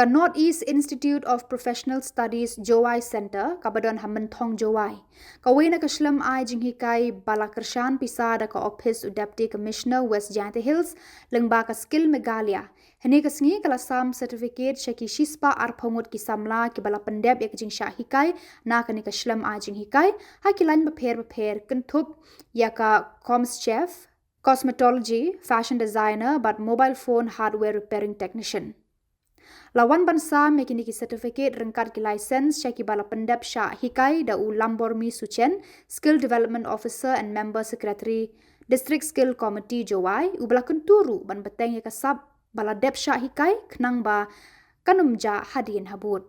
Ka Northeast Institute of Professional Studies Jowai Center kabadon Hamantong Jowai. Kawina ka Shlam ai jinghikai Balakershan pisada ka Office of Deputy Commissioner West Jaintia Hills lengba ka skill megalia. Hene ka sngi kala sam certificate shaki shispa arphongot ki samla ki bala pendep ek jing shahikai na ka ni ka Shlam ai jinghikai hakilan bapher kentup ya ka comms chef, cosmetology, fashion designer but mobile phone hardware repairing technician. Lawan bansa mekini ki certificate rengkat ki license syaki bala pendap Syah Hikai da u Lambormi Suchen, skill development officer and member secretary district skill committee Jowai u bala kenturu ban beteng ya kasab bala dep Syah Hikai kenang ba kanumja hadin habut.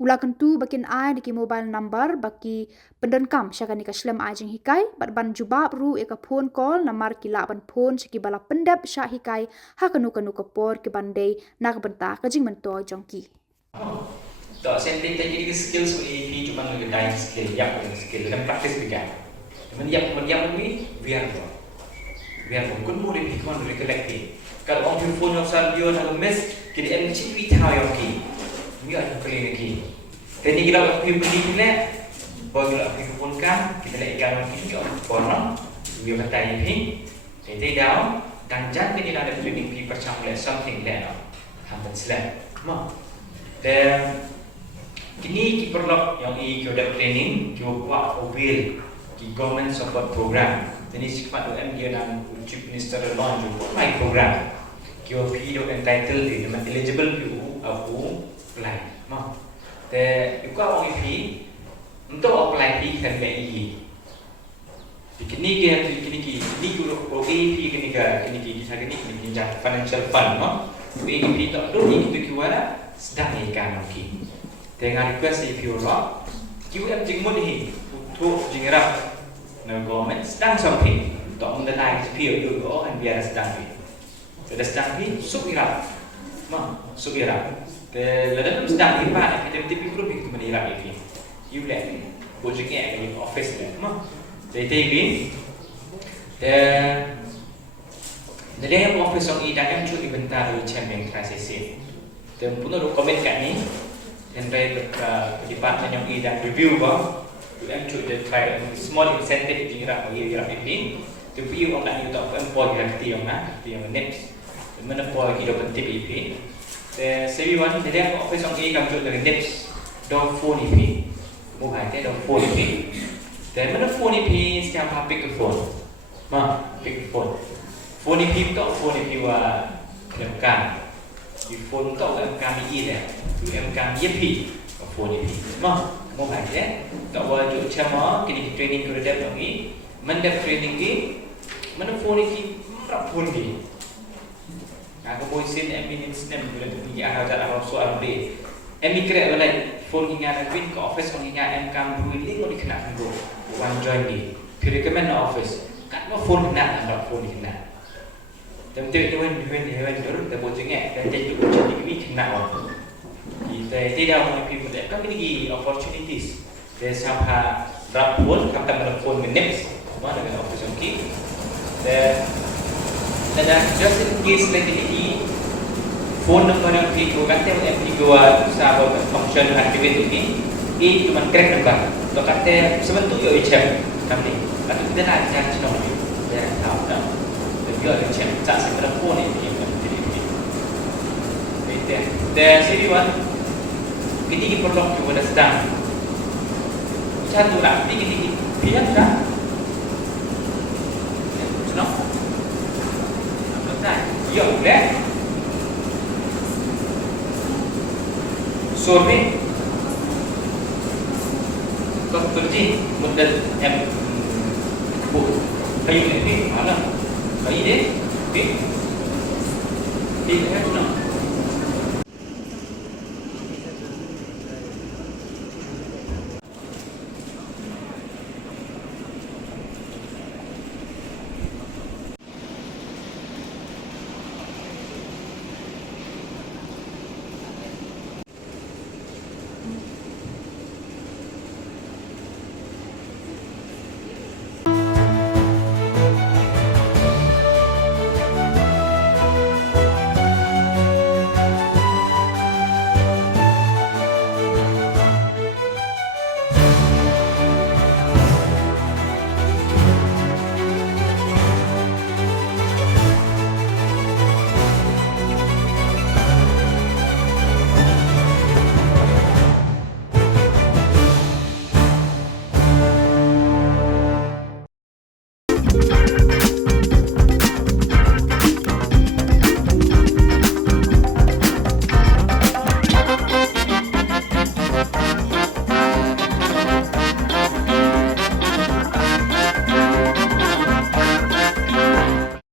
Ula kentu bakin ai di ki mobile number baki pendenkam syakani ka Shlam ai jing hikai bat ban jubab ru eka phone call namar ki la ban phone syaki bala pendap Syah Hikai ha kanu ka por ki bandai nak benta ka jing mento jongki. Tak sentik tadi di skills ko AP cuma lagi time skill yak skill dan praktis juga. Meniap ni biar kun boleh dikon recollect. Kalau orang phone yang salio nak miss kini en cipi tahu yang ki. Ini ada klinik ini. Jadi kita pergi klinik, baru kita pergi kumpulkan, kita lihat ikan lagi juga konon, dia bertanya ini, jadi down dan jangan kita ada klinik di percampuran something lain, hampir selain. Dan kini kita perlu yang ini kita training, kita buat mobil, di government support program. Jadi sekarang UM dia dan Chief Minister launch my program. Kita pilih entitled di, eligible aku apply. Te juga orang ini untuk apply kan BI. Kini guru OAP kini kita financial fund, OAP tak tu itu kiwala sedang ikan okey. Dengan request if you rock, QM jengmon ni untuk jengerap government sedang something untuk mengenai spill dulu and biar sedang ni. Sedang ni subirap, subirap. Dalam sedang ni pak, kita mesti perlu pergi ke mana irap ini. You let me, bojengnya di office lah, jadi ini, dan yang office orang ini dah cuci bentar dari champion crisis ini. Dan pun ada komen kat ni, dan dari department yang ini dah review bah, yang cuci try small incentive di irap ini. Tapi orang nak untuk employ lagi yang next, mana employ kita penting ini. Everyone, jadi aku office orang ini kamu dengan tips dong phone ini, mobile ni dong phone ini. Dan mana phone ini setiap apa pick phone, pick phone. Phone ini tu phone ini wa MK, di phone tu MK ini dah, MK ini phone ini. Mobile ni, tak wajib cuma kini training kerja lagi, mana training ni, mana phone ini, mana phone ni. Aku boleh send eminence nem boleh pergi arah jalan soal boleh. Emi kira boleh phone hingga ada ke office on hingga MK boleh link boleh kena go. One join ni. Kira recommend office. Kat mau phone kena atau phone kena. Tentu hewan dulu dah bocengnya dan jadi boceng di kena. Kita tidak mau pergi boleh. Kan ini opportunities. Dari siapa rapun kata menelpon meneps, mana dengan office okey. Dan just in case lagi ini phone number yang digunakan oleh MP2 sahabat function activity ini cuma crack number. Kalau kata sebentuk yo icem kami, tapi kita nak jangan cuma ni, ya tahu tak? Jadi yo icem tak sekedar phone ini yang jadi. Dan serius, ini perlu kita sedang. Satu lah, ini biar tak? Senang. Yo, boleh. Survei. Kau kerja model kayu ni mana? Kayu ni, okey. Ini kan